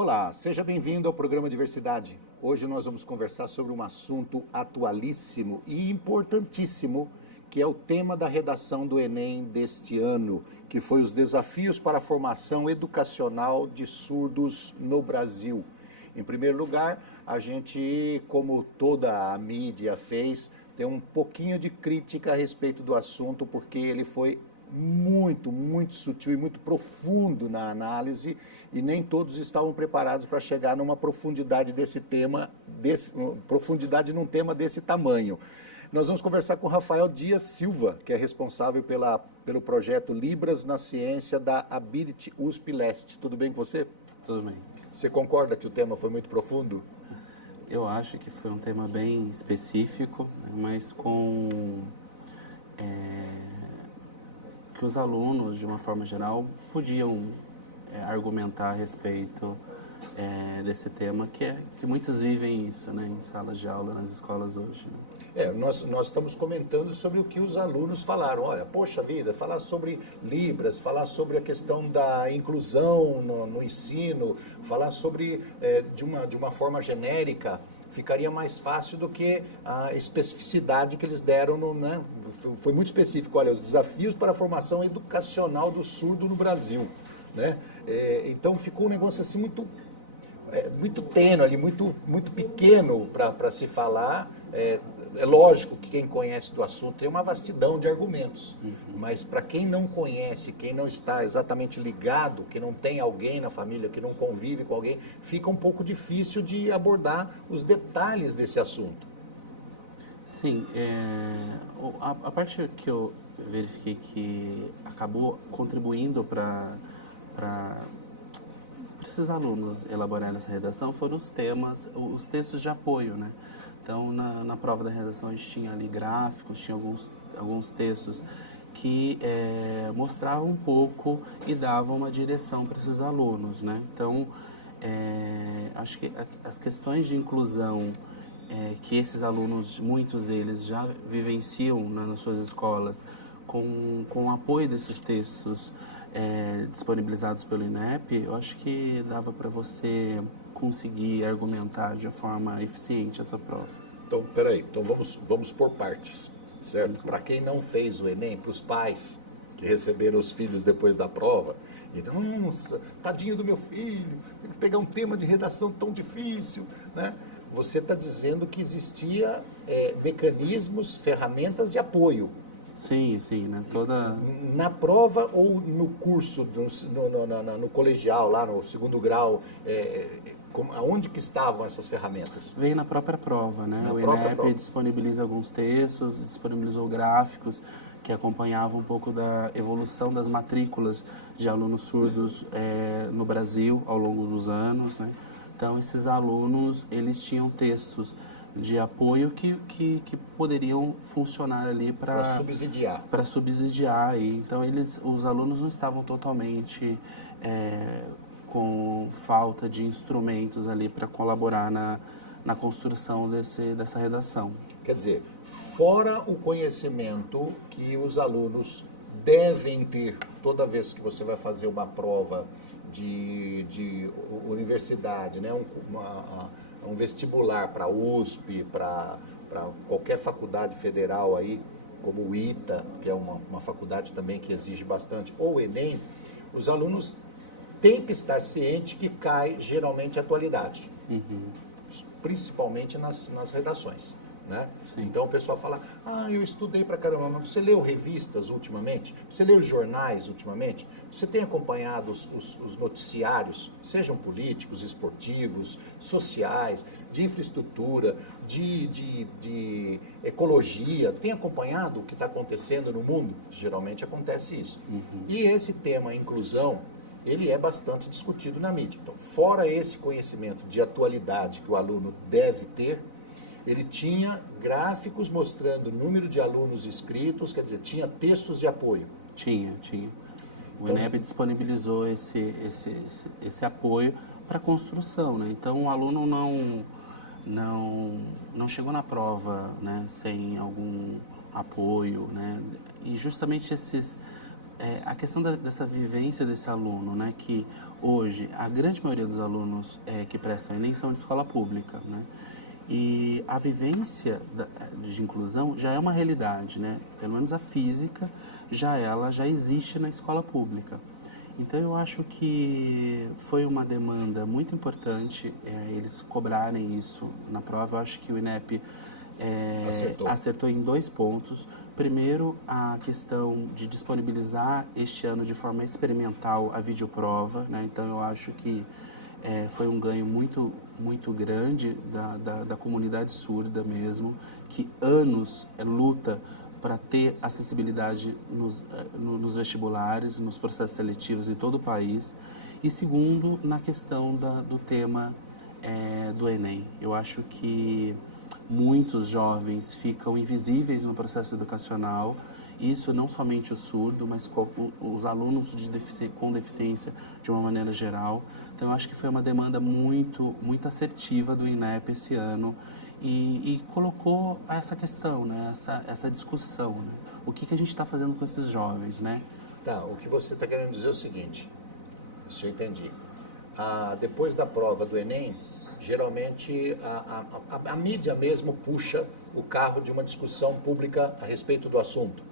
Olá, seja bem-vindo ao programa Diversidade. Hoje nós vamos conversar sobre um assunto atualíssimo e importantíssimo, que é o tema da redação do Enem deste ano, que foi os desafios para a formação educacional de surdos no Brasil. Em primeiro lugar, a gente, como toda a mídia fez, tem um pouquinho de crítica a respeito do assunto, porque ele foi muito sutil e muito profundo na análise, e nem todos estavam preparados para chegar numa profundidade desse tema, profundidade num tema desse tamanho. Nós vamos conversar com o Rafael Dias Silva, que é responsável pelo projeto Libras na Ciência da Ability USP Leste. Tudo bem com você? Tudo bem. Você concorda que o tema foi muito profundo? Eu acho que foi um tema bem específico, né, mas que os alunos, de uma forma geral, podiam argumentar a respeito desse tema, que muitos vivem isso, né, em salas de aula, nas escolas hoje. Né? Nós estamos comentando sobre o que os alunos falaram. Olha, poxa vida, falar sobre Libras, falar sobre a questão da inclusão no ensino, falar sobre, de uma forma genérica, ficaria mais fácil do que a especificidade que eles deram, né? Foi muito específico, olha, os desafios para a formação educacional do surdo no Brasil, né? Então ficou um negócio assim muito tênue ali, muito pequeno para se falar. É lógico que quem conhece do assunto tem uma vastidão de argumentos, mas para quem não conhece, quem não está exatamente ligado, que não tem alguém na família, que não convive com alguém, fica um pouco difícil de abordar os detalhes desse assunto. Sim, a parte que eu verifiquei que acabou contribuindo para esses alunos elaborarem essa redação foram os temas, os textos de apoio, né? Então, na prova da redação, a gente tinha ali gráficos, tinha alguns textos que mostravam um pouco e davam uma direção para esses alunos, né? Então, acho que as questões de inclusão que esses alunos, muitos deles, já vivenciam nas suas escolas, com o apoio desses textos disponibilizados pelo INEP, eu acho que dava para você conseguir argumentar de forma eficiente essa prova. Então, peraí, então vamos por partes, certo? Para quem não fez o Enem, para os pais que receberam os filhos depois da prova, e, nossa, tadinho do meu filho, tem que pegar um tema de redação tão difícil, né? Você está dizendo que existia mecanismos, ferramentas de apoio. Sim, né? Na prova ou no curso, no colegial, lá no segundo grau, aonde que estavam essas ferramentas? Veio na própria prova, né? O INEP disponibiliza alguns textos, disponibilizou gráficos que acompanhavam um pouco da evolução das matrículas de alunos surdos no Brasil ao longo dos anos, né? Então, esses alunos, eles tinham textos de apoio que poderiam funcionar ali para subsidiar. Para subsidiar. Então, os alunos não estavam totalmente com falta de instrumentos ali para colaborar na construção dessa redação. Quer dizer, fora o conhecimento que os alunos devem ter toda vez que você vai fazer uma prova de universidade, né? Um vestibular para USP, para qualquer faculdade federal aí, como o ITA, que é uma faculdade também que exige bastante, ou o Enem, os alunos têm que estar cientes que cai geralmente a atualidade, principalmente nas redações. Né? Então o pessoal fala, eu estudei pra caramba, mas você leu revistas ultimamente? Você leu jornais ultimamente? Você tem acompanhado os noticiários, sejam políticos, esportivos, sociais, de infraestrutura, de ecologia? Tem acompanhado o que está acontecendo no mundo? Geralmente acontece isso. E esse tema, inclusão, ele é bastante discutido na mídia. Então, fora esse conhecimento de atualidade que o aluno deve ter, ele tinha gráficos mostrando o número de alunos inscritos, quer dizer, tinha textos de apoio. Tinha. O INEP disponibilizou esse apoio para a construção, né? Então, o aluno não chegou na prova, né, sem algum apoio, né? E justamente a questão dessa vivência desse aluno, né, que hoje a grande maioria dos alunos que prestam Enem são de escola pública, né, e a vivência de inclusão já é uma realidade, né, pelo menos a física ela já existe na escola pública. Então eu acho que foi uma demanda muito importante eles cobrarem isso na prova. Eu acho que o INEP acertou em 2 pontos. Primeiro, a questão de disponibilizar este ano de forma experimental a videoprova, né? Então eu acho que foi um ganho muito, muito grande da comunidade surda mesmo, que anos luta para ter acessibilidade nos vestibulares, nos processos seletivos em todo o país. E segundo, na questão do tema do Enem. Eu acho que muitos jovens ficam invisíveis no processo educacional, isso não somente o surdo, mas os alunos com deficiência de uma maneira geral. Então, eu acho que foi uma demanda muito, muito assertiva do INEP esse ano e colocou essa questão, né? essa discussão. Né? O que a gente está fazendo com esses jovens, né? Tá, o que você está querendo dizer é o seguinte, se eu entendi. Depois da prova do Enem, geralmente a mídia mesmo puxa o carro de uma discussão pública a respeito do assunto.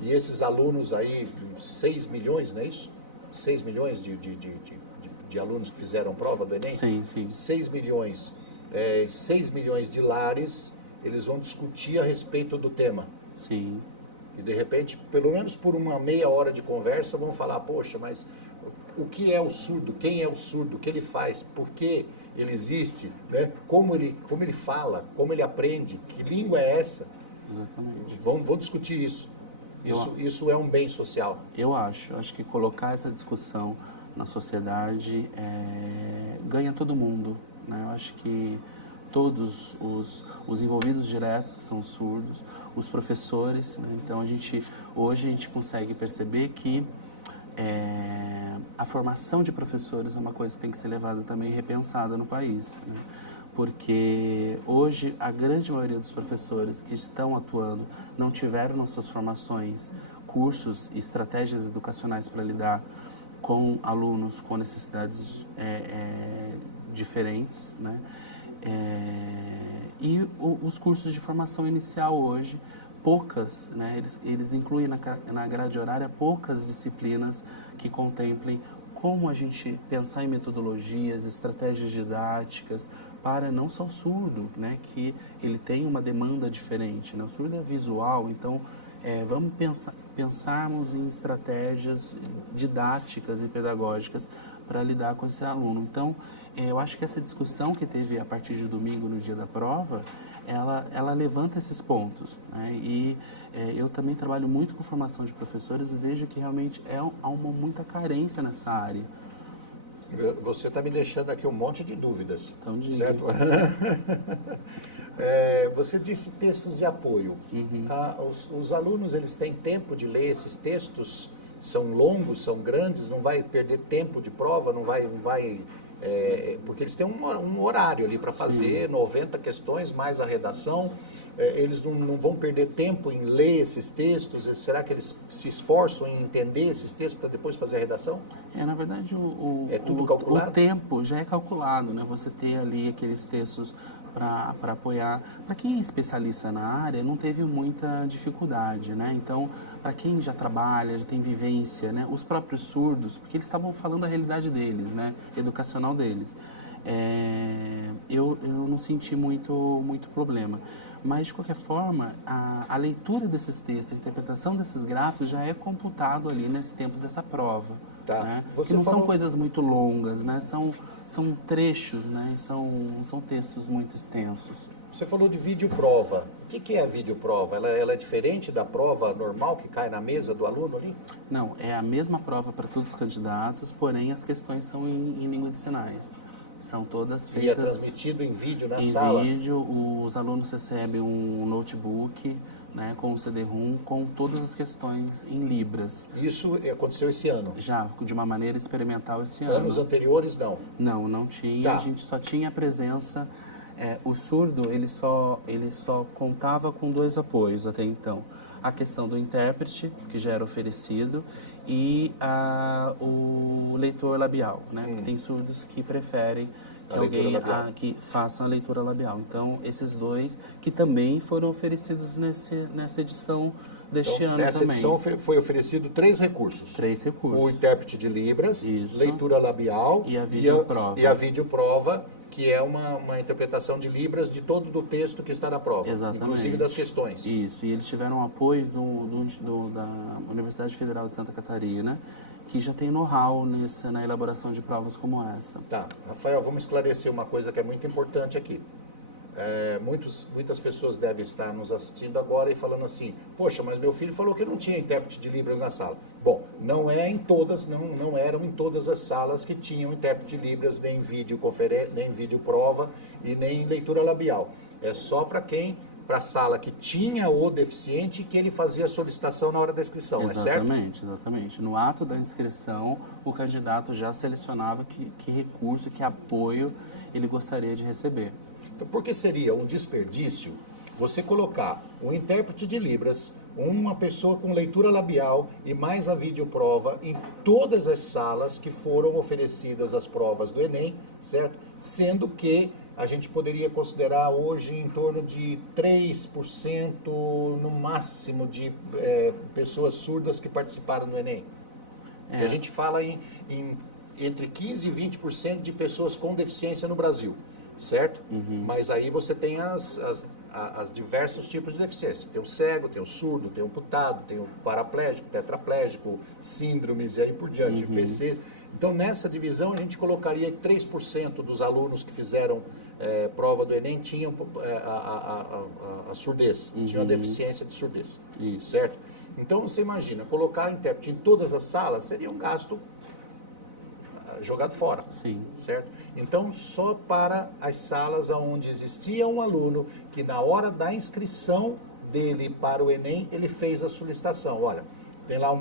E esses alunos aí, 6 milhões, não é isso? 6 milhões de alunos que fizeram prova do Enem? Sim, sim. 6 milhões. 6 milhões de lares, eles vão discutir a respeito do tema. Sim. E de repente, pelo menos por uma meia hora de conversa, vão falar, poxa, mas o que é o surdo? Quem é o surdo? O que ele faz? Por que ele existe? Né? Como ele fala? Como ele aprende? Que língua é essa? Exatamente. Vão discutir isso. Isso é um bem social. Eu acho que colocar essa discussão na sociedade ganha todo mundo. Né? Eu acho que todos os envolvidos diretos, que são surdos, os professores, né? Então hoje a gente consegue perceber que a formação de professores é uma coisa que tem que ser levada também e repensada no país, né? Porque hoje a grande maioria dos professores que estão atuando não tiveram nas suas formações cursos e estratégias educacionais para lidar com alunos com necessidades diferentes, né? E os cursos de formação inicial hoje, poucas, né? Eles incluem na grade horária poucas disciplinas que contemplem como a gente pensar em metodologias, estratégias didáticas para não só o surdo, né? Que ele tem uma demanda diferente, né? O surdo é visual, então vamos pensarmos em estratégias didáticas e pedagógicas para lidar com esse aluno. Então, eu acho que essa discussão que teve a partir de domingo, no dia da prova, ela levanta esses pontos. Né? E eu também trabalho muito com formação de professores e vejo que realmente há muita carência nessa área. Você está me deixando aqui um monte de dúvidas, Então, certo? Você disse textos de apoio. Uhum. Os alunos, eles têm tempo de ler esses textos? São longos, são grandes? Não vai perder tempo de prova? Não vai porque eles têm um horário ali para fazer, 90 questões mais a redação. Eles não vão perder tempo em ler esses textos? Será que eles se esforçam em entender esses textos para depois fazer a redação? Na verdade, tudo calculado? O tempo já é calculado, né? Você ter ali aqueles textos para apoiar. Para quem é especialista na área, não teve muita dificuldade, né? Então, para quem já trabalha, já tem vivência, né? Os próprios surdos, porque eles estavam falando a realidade deles, né? Educacional deles. Eu não senti muito problema. Mas, de qualquer forma, a leitura desses textos, a interpretação desses gráficos já é computado ali nesse tempo dessa prova. Tá. Né? Que não são coisas muito longas, né? São trechos, né? São textos muito extensos. Você falou de videoprova. O que é a videoprova? Ela é diferente da prova normal que cai na mesa do aluno ali? Não, é a mesma prova para todos os candidatos, porém as questões são em língua de sinais. São todas feitas... E é transmitido em vídeo na sala? Em vídeo, os alunos recebem um notebook, né, com o CD-ROM, com todas as questões em libras. Isso aconteceu esse ano? Já, de uma maneira experimental esse ano. Anos anteriores, não? Não tinha. Tá. A gente só tinha a presença... o surdo, ele só contava com 2 apoios até então. A questão do intérprete, que já era oferecido, e o leitor labial, né? Porque tem surdos que preferem que alguém que faça a leitura labial. Então, esses dois que também foram oferecidos nessa edição deste ano nessa também. edição foi oferecido 3 recursos. 3 recursos. O intérprete de Libras, Isso. leitura labial E a videoprova. E a videoprova, que é uma interpretação de Libras de todo o texto que está na prova. Exatamente. Inclusive das questões. Isso, e eles tiveram apoio da Universidade Federal de Santa Catarina, que já tem know-how na elaboração de provas como essa. Tá, Rafael, vamos esclarecer uma coisa que é muito importante aqui. Muitas pessoas devem estar nos assistindo agora e falando assim, poxa, mas meu filho falou que não tinha intérprete de Libras na sala. Bom, não eram em todas as salas que tinham intérprete de Libras, nem nem vídeo prova e nem leitura labial. É só para a sala que tinha o deficiente, que ele fazia a solicitação na hora da inscrição, é certo? Exatamente. No ato da inscrição, o candidato já selecionava que recurso, que apoio ele gostaria de receber. Então, por que seria um desperdício você colocar um intérprete de Libras, uma pessoa com leitura labial e mais a videoprova em todas as salas que foram oferecidas as provas do Enem, certo? Sendo que a gente poderia considerar hoje em torno de 3% no máximo de pessoas surdas que participaram do Enem. E a gente fala entre 15% e 20% de pessoas com deficiência no Brasil, certo? Mas aí você tem as diversos tipos de deficiência. Tem o cego, tem o surdo, tem o amputado, tem o paraplégico, tetraplégico, síndromes e aí por diante, PCs. Então, nessa divisão, a gente colocaria que 3% dos alunos que fizeram prova do Enem tinham a surdez, tinham a deficiência de surdez. Isso. Certo? Então, você imagina, colocar intérprete em todas as salas seria um gasto jogado fora. Sim. Certo? Então, só para as salas onde existia um aluno que na hora da inscrição dele para o Enem, ele fez a solicitação. Olha, tem lá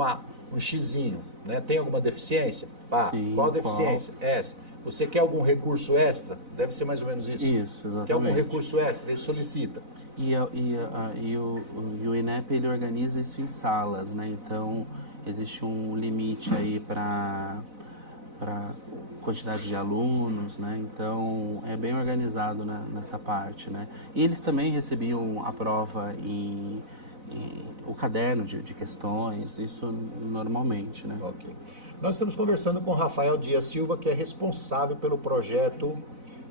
um xizinho, né? Tem alguma deficiência? Sim, qual deficiência? Essa. Você quer algum recurso extra? Deve ser mais ou menos isso. Isso, exatamente. Quer algum recurso extra? Ele solicita. E o INEP, ele organiza isso em salas, né? Então, existe um limite aí para quantidade de alunos, né? Então, é bem organizado, né, nessa parte, né? E eles também recebiam a prova o caderno de questões, isso normalmente, né? Ok. Nós estamos conversando com o Rafael Dias Silva, que é responsável pelo projeto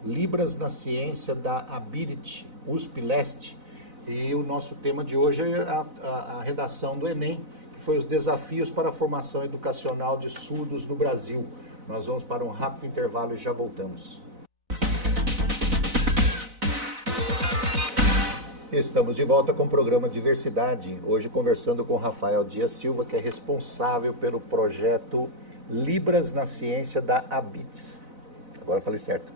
Libras na Ciência da Ability USP Leste. E o nosso tema de hoje é a redação do Enem, que foi os desafios para a formação educacional de surdos no Brasil. Nós vamos para um rápido intervalo e já voltamos. Estamos de volta com o programa Diversidade, hoje conversando com Rafael Dias Silva, que é responsável pelo projeto Libras na Ciência da ABITS. Agora eu falei certo.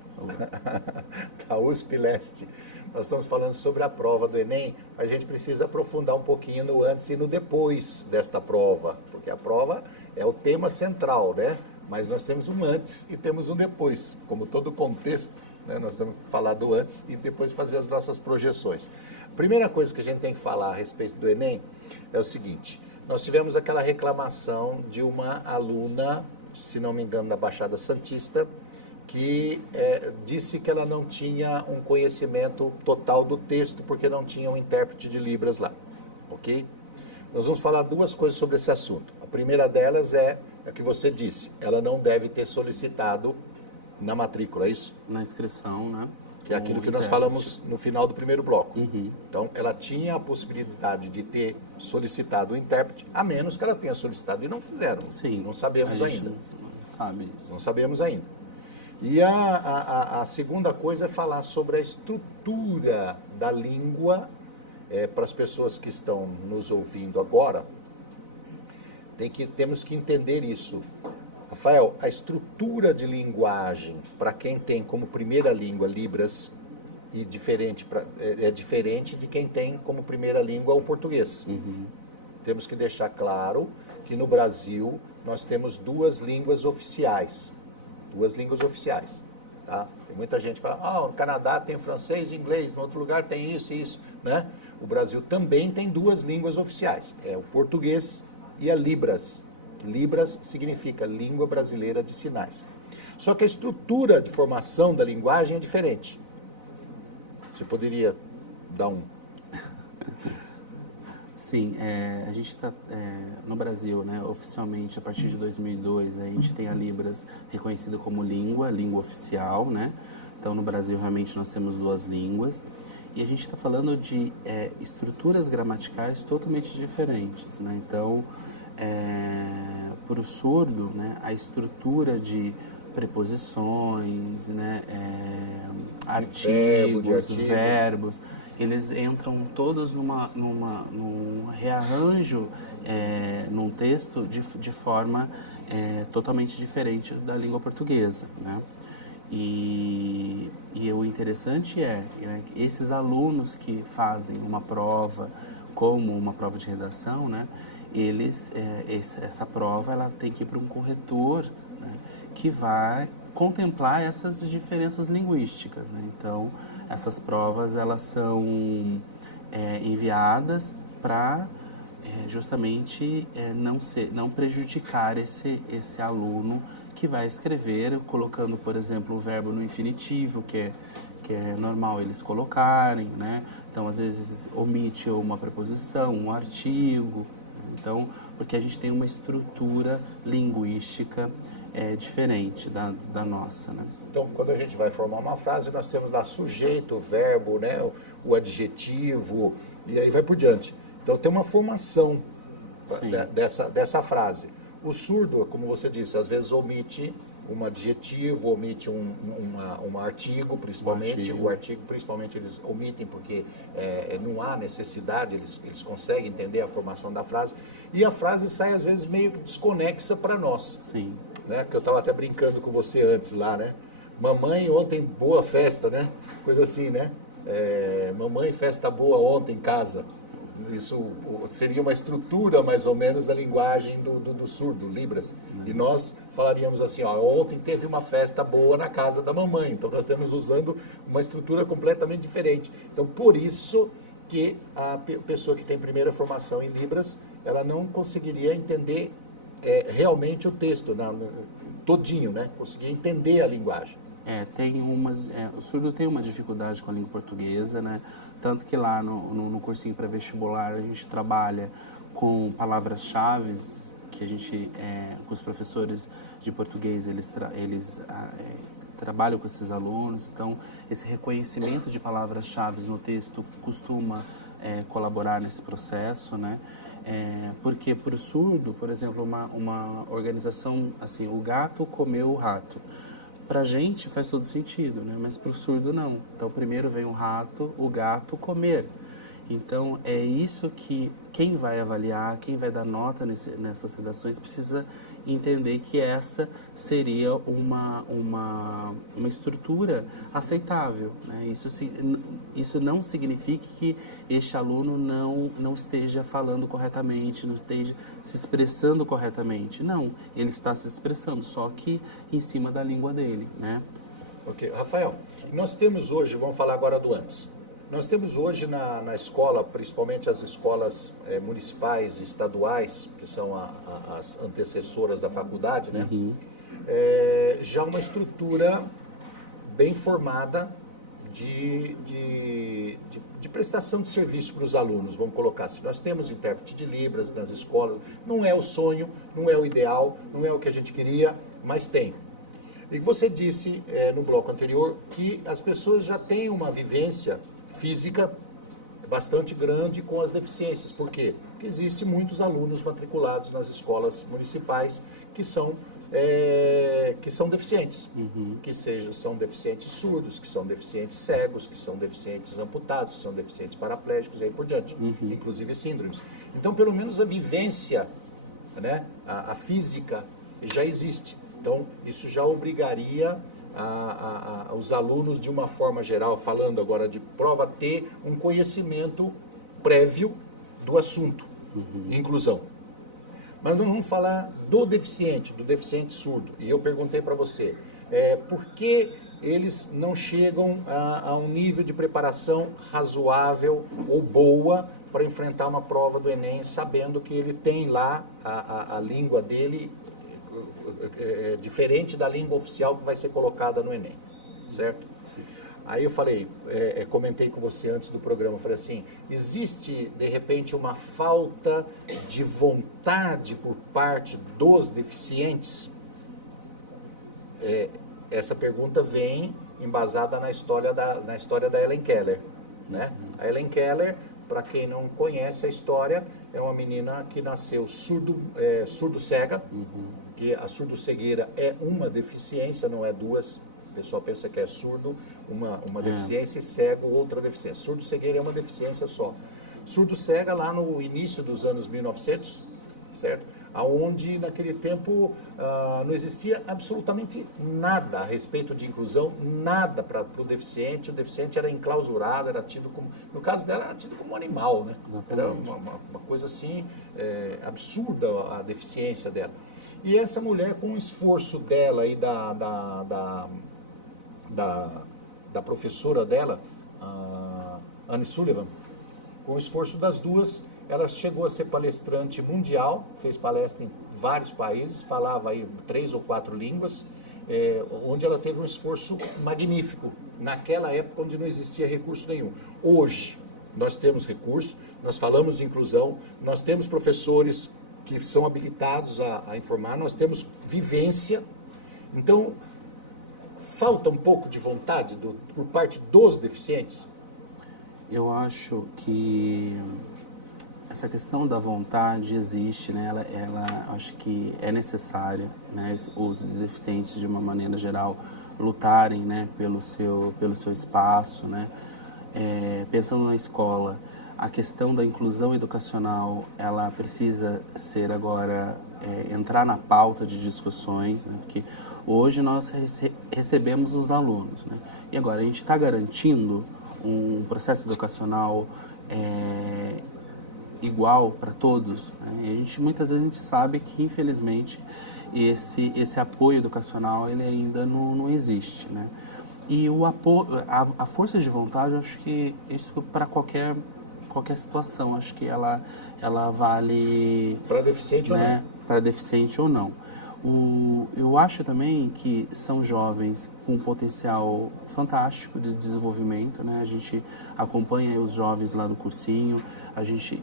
Da USP Leste. Nós estamos falando sobre a prova do Enem, a gente precisa aprofundar um pouquinho no antes e no depois desta prova, porque a prova é o tema central, né? Mas nós temos um antes e temos um depois, como todo contexto, né? Nós temos que falar do antes e depois fazer as nossas projeções. A primeira coisa que a gente tem que falar a respeito do Enem é o seguinte: nós tivemos aquela reclamação de uma aluna, se não me engano, da Baixada Santista, que disse que ela não tinha um conhecimento total do texto porque não tinha um intérprete de Libras lá, ok? Nós vamos falar duas coisas sobre esse assunto. A primeira delas é a que você disse, ela não deve ter solicitado na matrícula, é isso? Na inscrição, né? Que é aquilo que nós falamos no final do primeiro bloco. Então, ela tinha a possibilidade de ter solicitado o intérprete, a menos que ela tenha solicitado e não fizeram. Sim. Não sabemos ainda. Não sabe isso. Não sabemos ainda. E a segunda coisa é falar sobre a estrutura da língua para as pessoas que estão nos ouvindo agora. Temos que entender isso. Rafael, a estrutura de linguagem para quem tem como primeira língua Libras é diferente de quem tem como primeira língua o português. Temos que deixar claro que no Brasil nós temos duas línguas oficiais. Tá? Tem muita gente que fala, no Canadá tem francês e inglês, no outro lugar tem isso e isso, né? O Brasil também tem duas línguas oficiais, é o português e a Libras, Libras significa Língua Brasileira de Sinais. Só que a estrutura de formação da linguagem é diferente. Você poderia dar um... Sim, a gente está no Brasil, né, oficialmente, a partir de 2002, a gente tem a Libras reconhecida como língua oficial, né? Então, no Brasil, realmente, nós temos 2 línguas. E a gente está falando de estruturas gramaticais totalmente diferentes, né? Então, para o surdo, né, a estrutura de preposições, né, artigos, verbos, eles entram todos num rearranjo num texto de forma totalmente diferente da língua portuguesa, né? E o interessante né, que esses alunos que fazem uma prova como uma prova de redação, né, essa prova ela tem que ir para um corretor, né, que vai contemplar essas diferenças linguísticas, né? Então, essas provas elas são enviadas para justamente não prejudicar esse aluno que vai escrever, colocando, por exemplo, o verbo no infinitivo, que é normal eles colocarem, né? Então, às vezes, omite uma preposição, um artigo. Então, porque a gente tem uma estrutura linguística diferente da nossa, né? Então, quando a gente vai formar uma frase, nós temos lá sujeito, verbo, né, o adjetivo, e aí vai por diante. Então, tem uma formação dessa frase. O surdo, como você disse, às vezes omite um adjetivo, omite um artigo, principalmente. O artigo, principalmente, eles omitem porque não há necessidade, eles conseguem entender a formação da frase. E a frase sai, às vezes, meio que desconexa para nós. Sim. Né? Que eu estava até brincando com você antes lá, né? Mamãe, ontem, boa festa, né? Coisa assim, né? Mamãe, festa boa ontem em casa. Isso seria uma estrutura, mais ou menos, da linguagem do surdo, Libras. E nós falaríamos assim, ó, ontem teve uma festa boa na casa da mamãe. Então, nós estamos usando uma estrutura completamente diferente. Então, por isso que a pessoa que tem primeira formação em Libras, ela não conseguiria entender realmente o texto, todinho, né? Conseguir entender a linguagem. O surdo tem uma dificuldade com a língua portuguesa, né? Tanto que lá no cursinho pré-vestibular a gente trabalha com palavras-chave que a gente, com os professores de português, eles trabalham com esses alunos. Então, esse reconhecimento de palavras-chave no texto costuma colaborar nesse processo, né? Porque para o surdo, por exemplo, uma organização assim, o gato comeu o rato. Para a gente faz todo sentido, né? Mas para o surdo não. Então, primeiro vem o rato, o gato comer. Então, é isso que quem vai avaliar, quem vai dar nota nessas redações, precisa entender que essa seria uma estrutura aceitável, né? Isso não significa que este aluno não esteja falando corretamente, não esteja se expressando corretamente. Não, ele está se expressando, só que em cima da língua dele, né? Ok. Rafael, nós temos hoje, vamos falar agora do antes. Nós temos hoje na escola, principalmente as escolas municipais e estaduais, que são as antecessoras da faculdade, né? Uhum. Já uma estrutura bem formada de prestação de serviço para os alunos, vamos colocar assim. Nós temos intérprete de Libras nas escolas, não é o sonho, não é o ideal, não é o que a gente queria, mas tem. E você disse no bloco anterior que as pessoas já têm uma vivência física bastante grande com as deficiências. Por quê? Porque existem muitos alunos matriculados nas escolas municipais que são deficientes, que são deficientes surdos, que são deficientes cegos, que são deficientes amputados, que são deficientes paraplégicos e aí por diante, inclusive síndromes. Então, pelo menos a vivência, né, a física já existe. Então, isso já obrigaria os alunos, de uma forma geral, falando agora de prova, ter um conhecimento prévio do assunto, inclusão. Mas nós vamos falar do deficiente surdo. E eu perguntei para você, por que eles não chegam a um nível de preparação razoável ou boa para enfrentar uma prova do Enem, sabendo que ele tem lá a língua dele diferente da língua oficial que vai ser colocada no Enem, certo? Sim. Aí eu falei, comentei com você antes do programa, eu falei assim, existe de repente uma falta de vontade por parte dos deficientes? Essa pergunta vem embasada na história da Helen Keller, né? A Helen Keller, para quem não conhece a história, é uma menina que nasceu surdo-cega, que a surdo-cegueira é uma deficiência, não é duas. O pessoal pensa que é surdo, uma deficiência, e cego, outra deficiência. Surdo-cegueira é uma deficiência só. Surdo-cega lá no início dos anos 1900, certo? Onde naquele tempo não existia absolutamente nada a respeito de inclusão, nada para o deficiente era enclausurado, era tido como, no caso dela, era tido como animal, né? Era uma coisa assim, absurda a deficiência dela. E essa mulher, com o esforço dela e da professora dela, Anne Sullivan, com o esforço das duas, ela chegou a ser palestrante mundial, fez palestra em vários países, falava aí 3 ou 4 línguas, onde ela teve um esforço magnífico, naquela época onde não existia recurso nenhum. Hoje, nós temos recurso, nós falamos de inclusão, nós temos professores que são habilitados a informar, nós temos vivência, então falta um pouco de vontade por parte dos deficientes? Eu acho que essa questão da vontade existe, né? Ela acho que é necessária, né? Os deficientes, de uma maneira geral, lutarem, né? pelo seu espaço, né? Pensando na escola, a questão da inclusão educacional, ela precisa ser agora, entrar na pauta de discussões, né? Porque hoje nós recebemos os alunos, né? E agora a gente está garantindo um processo educacional igual para todos, né? E muitas vezes a gente sabe que, infelizmente, esse apoio educacional ele ainda não existe, né? E o apoio, a força de vontade, eu acho que isso para qualquer situação, acho que ela vale para deficiente, né? Ou não? Para deficiente ou não. Eu acho também que são jovens com um potencial fantástico de desenvolvimento, né? A gente acompanha os jovens lá no cursinho, a gente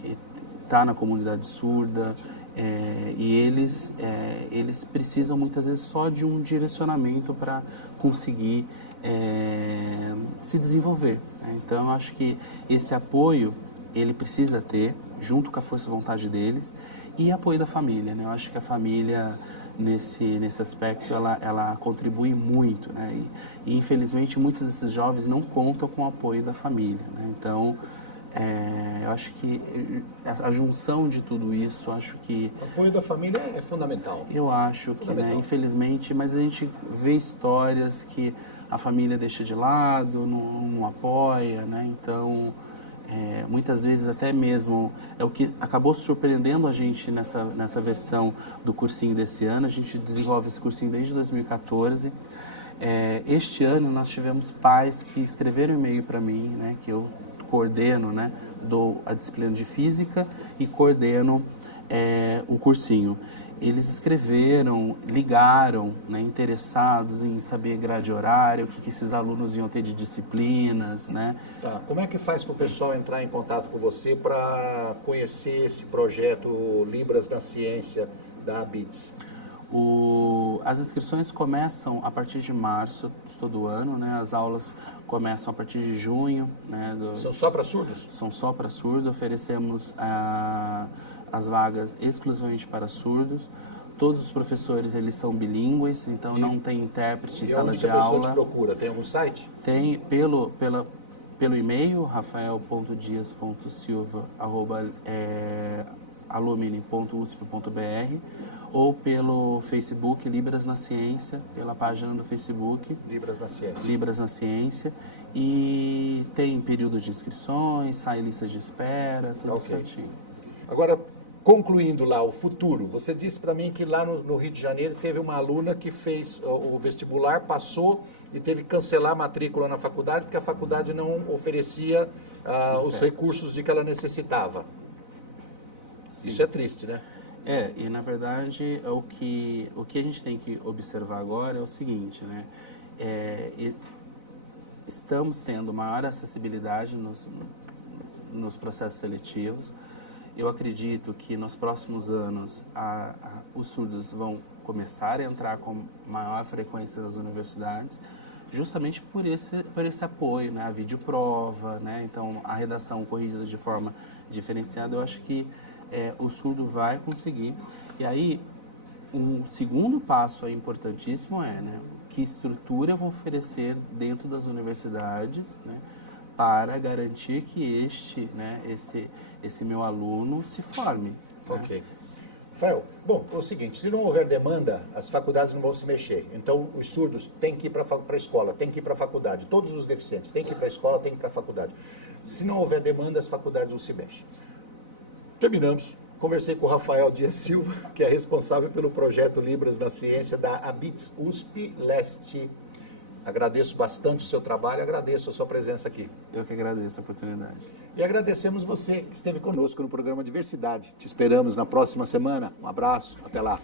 está na comunidade surda, e eles precisam muitas vezes só de um direcionamento para conseguir se desenvolver, né? Então eu acho que esse apoio ele precisa ter, junto com a força de vontade deles, e apoio da família, né? Eu acho que a família nesse aspecto ela contribui muito, né? E infelizmente muitos desses jovens não contam com o apoio da família, né? Então eu acho que a junção de tudo isso, acho que o apoio da família é fundamental. Eu acho que, né, infelizmente, mas a gente vê histórias que a família deixa de lado, não apoia, né? Então muitas vezes até mesmo é o que acabou surpreendendo a gente nessa versão do cursinho desse ano. A gente desenvolve esse cursinho desde 2014. Este ano nós tivemos pais que escreveram e-mail para mim, né, que eu coordeno, né, dou a disciplina de física e coordeno o cursinho. Eles escreveram, ligaram, né, interessados em saber grade horária, o que esses alunos iam ter de disciplinas, né? Tá. Como é que faz para o pessoal entrar em contato com você para conhecer esse projeto Libras na Ciência da ABITS? As inscrições começam a partir de março de todo ano, né? As aulas começam a partir de junho, né? São só para surdos? São só para surdos. Oferecemos as vagas exclusivamente para surdos. Todos os professores eles são bilíngues, então não tem intérprete em sala de aula. E onde a pessoa te procura? Tem algum site? Tem pelo e-mail rafael.dias.silva@alumni.usp.br ou pelo Facebook Libras na Ciência, pela página do Facebook Libras na Ciência. Libras na Ciência, e tem período de inscrições, sai lista de espera, tudo certinho. Agora, concluindo lá o futuro, você disse para mim que lá no Rio de Janeiro teve uma aluna que fez o vestibular, passou e teve que cancelar a matrícula na faculdade porque a faculdade não oferecia os recursos de que ela necessitava. Sim. Isso é triste, né? E na verdade o que a gente tem que observar agora é o seguinte, né? Estamos tendo maior acessibilidade nos processos seletivos. Eu acredito que nos próximos anos os surdos vão começar a entrar com maior frequência nas universidades, justamente por esse apoio, né? A videoprova, né? Então a redação corrigida de forma diferenciada, eu acho que o surdo vai conseguir. E aí, um segundo passo importantíssimo né? Que estrutura eu vou oferecer dentro das universidades, né? Para garantir que esse meu aluno se forme. Ok. Né? Rafael, bom, é o seguinte, se não houver demanda, as faculdades não vão se mexer. Então, os surdos têm que ir para a escola, têm que ir para a faculdade. Todos os deficientes têm que ir para a escola, têm que ir para a faculdade. Se não houver demanda, as faculdades não se mexem. Terminamos. Conversei com o Rafael Dias Silva, que é responsável pelo projeto Libras na Ciência da ABITS USP Leste. Agradeço bastante o seu trabalho, agradeço a sua presença aqui. Eu que agradeço a oportunidade. E agradecemos você que esteve conosco no programa Diversidade. Te esperamos na próxima semana. Um abraço, até lá.